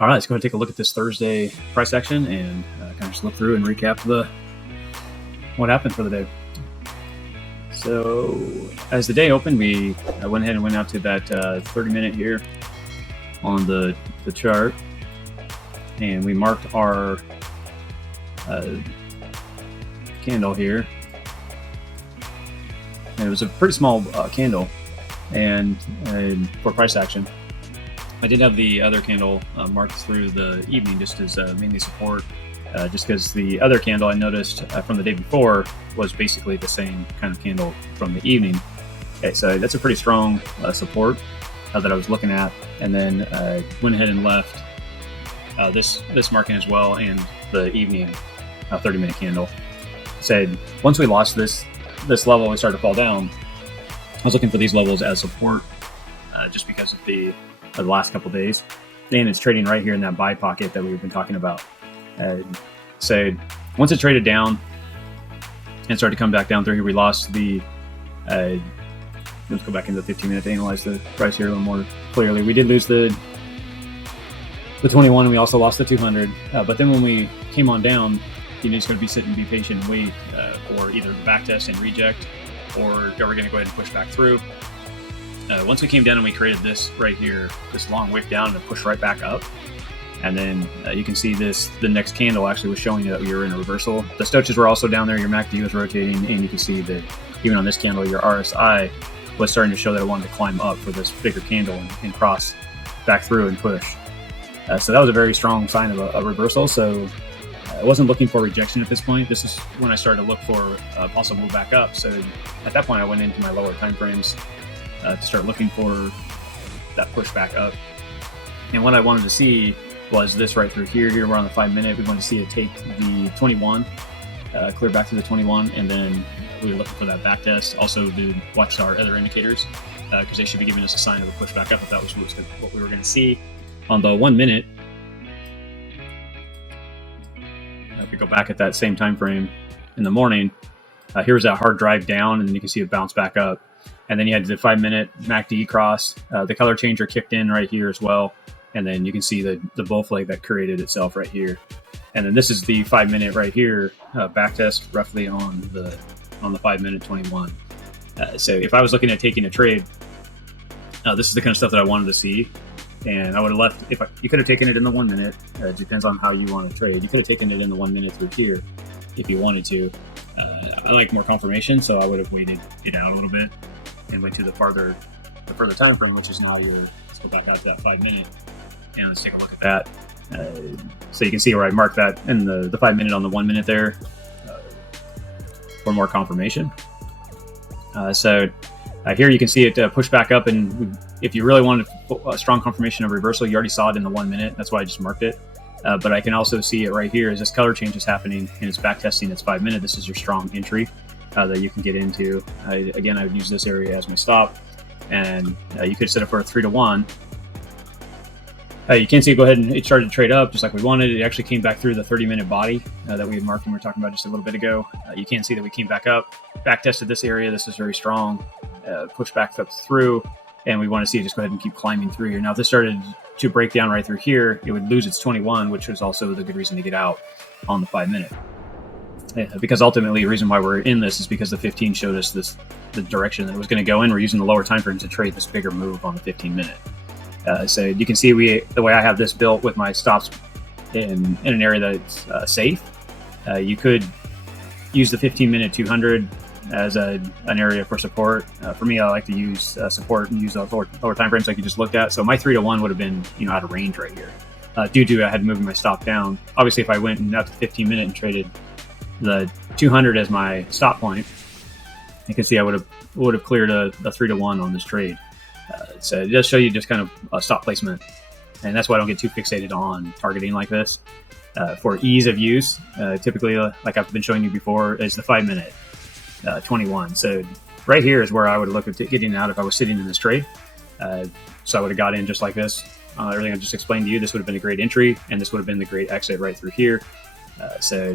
All right, let's go ahead and take a look at this Thursday price action and kind of just look through and recap what happened for the day. So as the day opened, we went ahead and went out to that 30-minute here on the chart, and we marked our candle here. And it was a pretty small candle, and for price action. I did have the other candle marked through the evening just as mainly support, just because the other candle I noticed from the day before was basically the same kind of candle from the evening. Okay, so that's a pretty strong support that I was looking at, and then went ahead and left this marking as well, and the evening 30-minute candle. Said once we lost this level, we started to fall down. I was looking for these levels as support, just because of the last couple days, and it's trading right here in that buy pocket that we've been talking about. So once it traded down and started to come back down through here, we lost the let's go back into the 15-minute to analyze the price here a little more clearly. We did lose the 21, and we also lost the 200, but then when we came on down, you just got to be sitting and be patient and wait for either the back test and reject, or are we going to go ahead and push back through. Once we came down and we created this right here, this long wick down, and push right back up, and then you can see the next candle actually was showing you that we were in a reversal. The stochages were also down there, your MACD was rotating, and you can see that even on this candle, your RSI was starting to show that it wanted to climb up for this bigger candle and cross back through and push. So that was a very strong sign of a reversal. So I wasn't looking for rejection at this point. This is when I started to look for a possible move back up. So at that point, I went into my lower time frames to start looking for that push back up. And what I wanted to see was this right through here. Here we're on the 5-minute. We wanted to see it take the 21, clear back to the 21, and then we were looking for that back test. Also to watch our other indicators, because they should be giving us a sign of a push back up if that was what we were going to see. On the 1 minute, if we go back at that same time frame in the morning, here's that hard drive down, and then you can see it bounce back up. And then you had the 5-minute MACD cross. The color changer kicked in right here as well. And then you can see the bull flag that created itself right here. And then this is the 5-minute right here, back test roughly on the 5-minute 21. So if I was looking at taking a trade, this is the kind of stuff that I wanted to see. And I would have left, you could have taken it in the 1 minute. It depends on how you want to trade. You could have taken it in the 1 minute through here if you wanted to. I like more confirmation, so I would have waited it out a little bit and went to the further time frame, which is now let's go back out to that 5-minute, and let's take a look at that. So you can see where I marked that in the 5-minute on the 1 minute there for more confirmation. So here you can see it push back up, and if you really wanted a strong confirmation of reversal, you already saw it in the 1 minute. That's why I just marked it. But I can also see it right here as this color change is happening and it's back testing its 5-minute. This is your strong entry that you can get into. Again, I would use this area as my stop, and you could set it for a 3-to-1. You can see, go ahead and it started to trade up just like we wanted. It actually came back through the 30-minute body that we had marked and we were talking about just a little bit ago. You can see that we came back up, back tested this area. This is very strong, push back up through, and we want to see it just go ahead and keep climbing through here. Now, if this started to break down right through here, it would lose its 21, which was also the good reason to get out on the 5-minute. Because ultimately, the reason why we're in this is because the 15 showed us the direction that it was going to go in. We're using the lower time frames to trade this bigger move on the 15-minute. So you can see the way I have this built with my stops in an area that's safe. You could use the 15-minute 200 as an area for support. For me, I like to use support and use the lower time frames like you just looked at. So my 3-to-1 would have been out of range right here. Due to I had moving my stop down. Obviously, if I went out to 15-minute and traded the 200 as my stop point, you can see I would have cleared a 3-to-1 on this trade. So it does show you just kind of a stop placement, and that's why I don't get too fixated on targeting like this. For ease of use, typically, like I've been showing you before, is the 5-minute 21. So right here is where I would look at getting out if I was sitting in this trade. So I would have got in just like this. Everything I just explained to you, this would have been a great entry, and this would have been the great exit right through here. So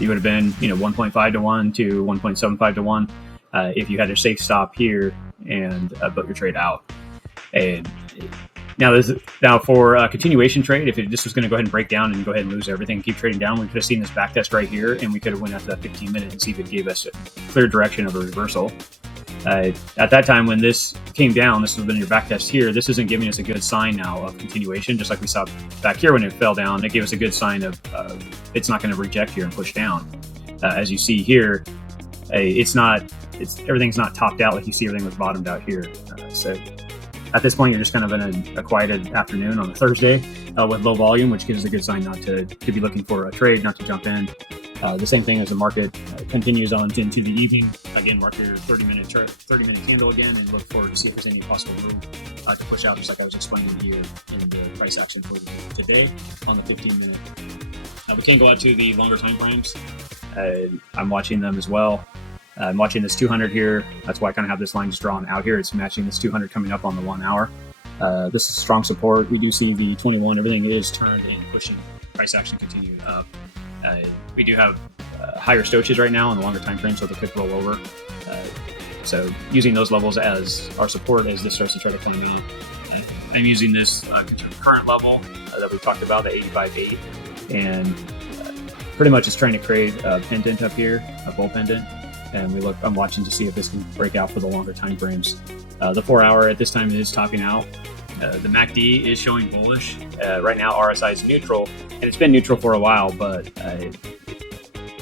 you would have been 1.5 to 1 to 1.75 to 1 if you had a safe stop here and book your trade out. And Now for a continuation trade, if this was going to go ahead and break down and go ahead and lose everything and keep trading down, we could have seen this back test right here, and we could have went out to that 15 minute and see if it gave us a clear direction of a reversal. At that time, when this came down, this would have been your back test here. This isn't giving us a good sign now of continuation, just like we saw back here when it fell down. It gave us a good sign of it's not going to reject here and push down. As you see here, everything's not topped out like you see everything was bottomed out here. So at this point, you're just kind of in a quieted afternoon on a Thursday with low volume, which gives a good sign not to be looking for a trade, not to jump in. The same thing as the market continues on into the evening. Again, mark your 30-minute candle again and look forward to see if there's any possible room to push out, just like I was explaining to you in the price action for today on the 15-minute. We can go out to the longer time frames. I'm watching them as well. I'm watching this 200 here. That's why I kind of have this line just drawn out here. It's matching this 200 coming up on the 1 hour. This is strong support. We do see the 21. Everything is turned and pushing. Price action continuing up. We do have higher stoaches right now on the longer time frame, so they could roll over. So using those levels as our support as this starts to try to come out. I'm using this current level that we talked about, the 85.8, and pretty much it's trying to create a pendant up here, a bull pendant. And I'm watching to see if this can break out for the longer time frames. The 4 hour at this time is topping out. The MACD is showing bullish. Right now, RSI is neutral, and it's been neutral for a while, but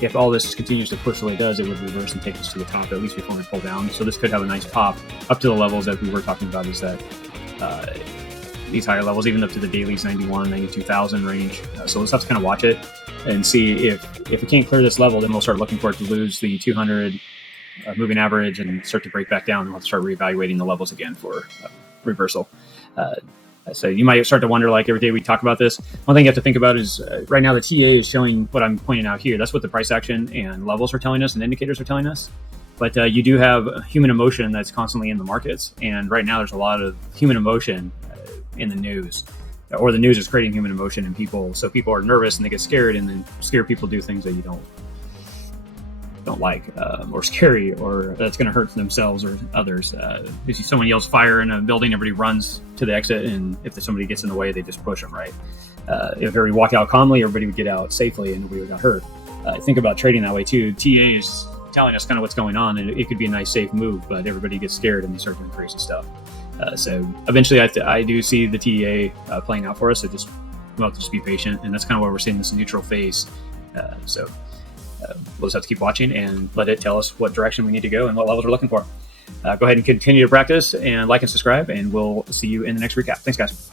if all this continues to push the way it does, it would reverse and take us to the top, at least before we pull down. So this could have a nice pop up to the levels that we were talking about, is that these higher levels, even up to the dailies 91, 92,000 range. So we'll just have to kind of watch it and see if we can't clear this level, then we'll start looking for it to lose the 200 moving average and start to break back down, and we'll start reevaluating the levels again for reversal. So you might start to wonder, like every day we talk about this, one thing you have to think about is right now the TA is showing what I'm pointing out here. That's what the price action and levels are telling us and indicators are telling us. But you do have human emotion that's constantly in the markets. And right now there's a lot of human emotion in the news, or the news is creating human emotion in people. So people are nervous and they get scared, and then scared people do things that you don't like, or scary, or that's going to hurt themselves or others. If someone yells fire in a building, everybody runs to the exit, and if somebody gets in the way, they just push them, right? If everybody walked out calmly, everybody would get out safely and nobody would get hurt. Think about trading that way too. TA is telling us kind of what's going on, and it could be a nice safe move, but everybody gets scared and they start doing crazy stuff. So eventually I do see the TA playing out for us. So just be patient, and that's kind of why we're seeing this neutral phase. We'll just have to keep watching and let it tell us what direction we need to go and what levels we're looking for. Go ahead and continue to practice, and like and subscribe, and we'll see you in the next recap. Thanks, guys.